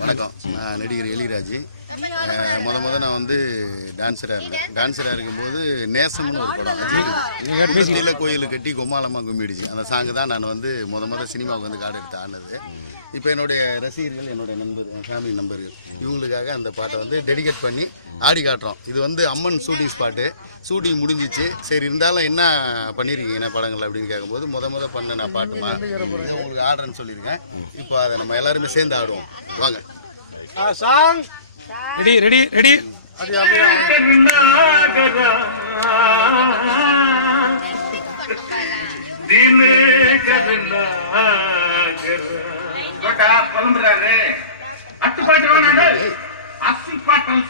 வணக்கம், நான் நடிகர் எலிராஜ். நான் வந்து டான்ஸராக இருந்தேன். டான்ஸராக இருக்கும்போது நேசம்னு ஒரு படம் இல்லை கோயில் கட்டி கொம்மாளமாக கும்பிடுச்சு. அந்த சாங்கு தான் நான் வந்து சினிமாவுக்கு வந்து கார்டு எடுத்து ஆனது. இப்போ என்னுடைய ரசிகர்கள், என்னுடைய நண்பர், என் ஃபேமிலி நம்பர், இவங்களுக்காக அந்த பாட்டை வந்து டெடிகேட் பண்ணி ஆடி காட்டுறோம். இது வந்து அம்மன் ஷூட்டிங் ஸ்பாட்டு. ஷூட்டிங் முடிஞ்சிச்சு. சரி, இருந்தாலும் என்ன பண்ணியிருக்கீங்க என்ன படங்கள் அப்படின்னு கேட்கும்போது பண்ண நான் பாட்டுமா உங்களுக்கு ஆடுறேன்னு சொல்லியிருக்கேன். இப்போ அதை நம்ம எல்லாருமே சேர்ந்து ஆடுவோம். வாங்க. Ready ready ready. புலம்புறாரு அத்துப்பாட்டு வேணாடு அசிப்பாட்டம்.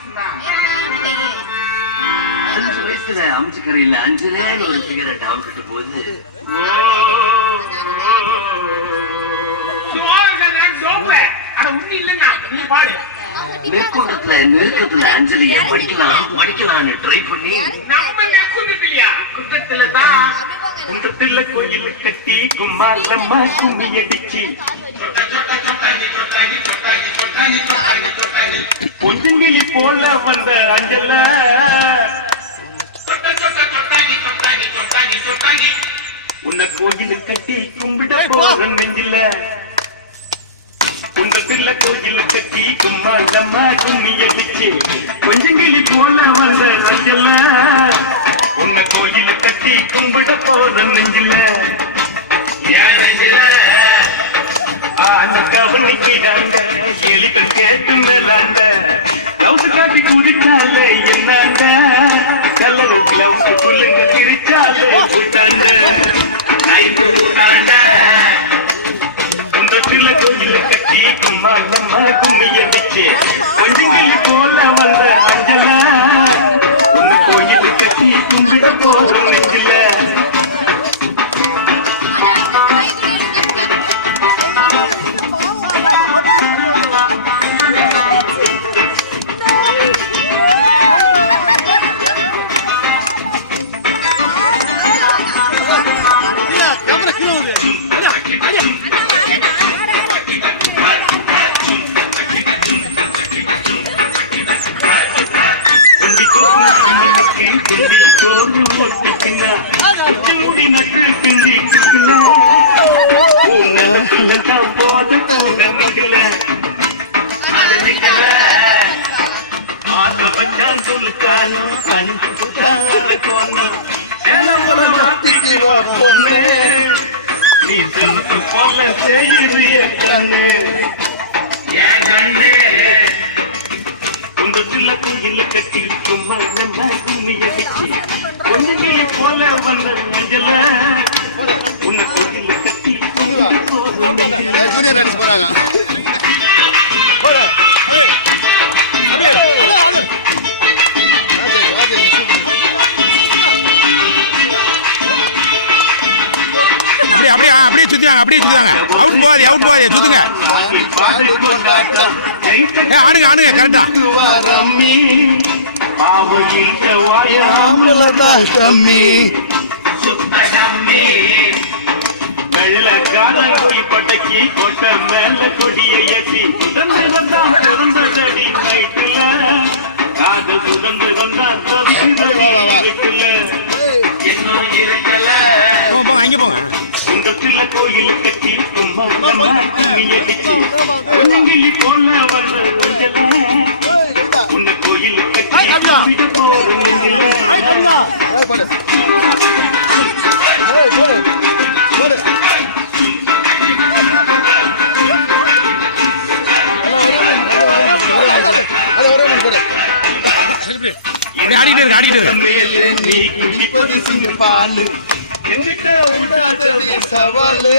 5 வயசுல அம்சுக்கரையில 5லே ஒரு சிகரெட் அவகிட்ட போகுது. நெற்கூட்டத்துல நெருக்கத்துல அஞ்சலிய படிக்கலாம்னு ட்ரை பண்ணி நம்ம நெற்குண்டத்திலையா குட்டத்துல தான் குட்டத்துல கோயில் கட்டி கும்மாலம்மா கும்மி அடிச்சு பொஞ்சுங்கிலி போல வந்த அஞ்சல உன்னை கோயில் கட்டி கும்பிட போற நெஞ்சில குண்டத்தில கோயில் கட்டி கும்மாலம்மா கும்மி அடிச்சு பொஞ்சுங்கிலி போல வந்த அஞ்சல உன்னை கோயில் கட்டி கும்பிட போற நெஞ்சில ஏன் நெஞ்சில கவனிக்கிறாங்க எலிகள் கேட்டு மேலாண்ட கிளவுஸ் காட்டி குடிச்சால என்னாண்ட கல்லற கிளவுஸ் புல்லுங்க திரிச்சாலே கூட்டாண்ட குன்றத்தில கோயில கட்டி கும்மாலம்மா கும்மி அடிச்சு கொஞ்சங்கிலி போல வந்த அஞ்சல உன்னை கோயில் கட்டி கும்பிட போற நெஞ்சில அப்படியே சுத்துங்க. அவுட் போகாதே சுத்துங்க. ஆடுங்க கரெக்டா. வெள்ள காலங்கி பட்டக்கி கொட்ட மேல கொடிய ஏற்றி சுதந்திரம் பிறந்தடி நைட்டுல காதல் சுதந்திரம் கொண்டான் இருக்குல்ல என்ன இருக்கல குண்டத்தில கோயில் கட்டி கும்மாலம்மா கும்மி அடிச்சு கொஞ்சங்கிலி போல வந்த அஞ்சல உன்னை கோயில் கட்டி கும்பிட போற நெஞ்சில ஆடிட்டு பாலு சவாலு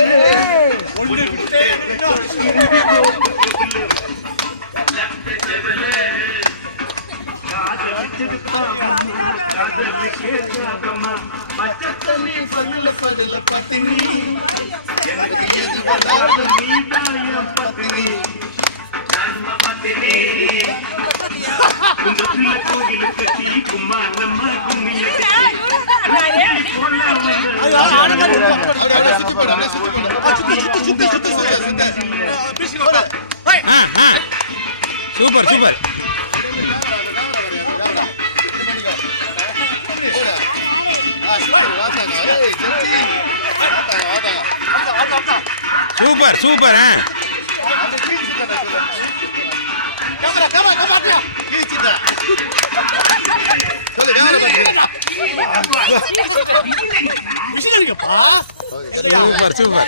பத்தினி எனக்கு எது வந்தாலும் நீதாயம் பத்தினி பத்தினி குன்றத்தில கோயில் கட்டி கும்மாலம்மா கும்மி அடிச்சு super super. Super super. Super super.